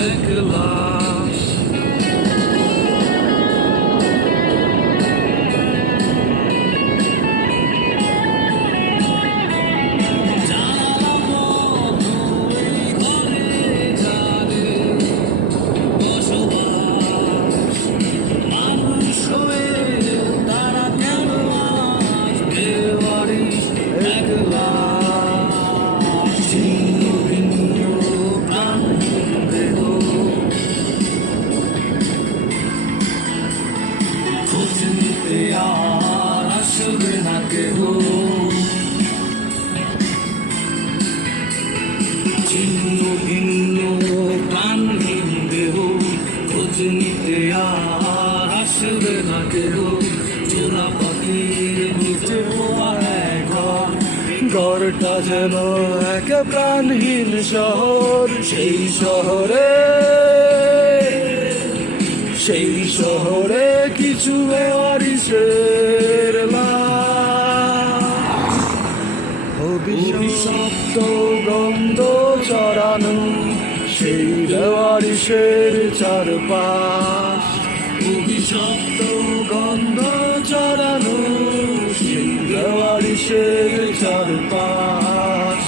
একলা আর আসবে না কেহ ছিন্ন ভিন্ন প্রাণহীন দেহ খোঁজ নিতে আর আসবে না কেহ চোরা পাখির নিচে ঘরটা যেন এক প্রাণহীন শহর সেই শহরে কিছু বেওয়ারিশের অভিশপ্ত গন্ধ ছড়ানো সেই বেওয়ারিশের চারপাশ অভিশপ্ত গন্ধ ছড়ানো সেই বেওয়ারিশের চারপাশ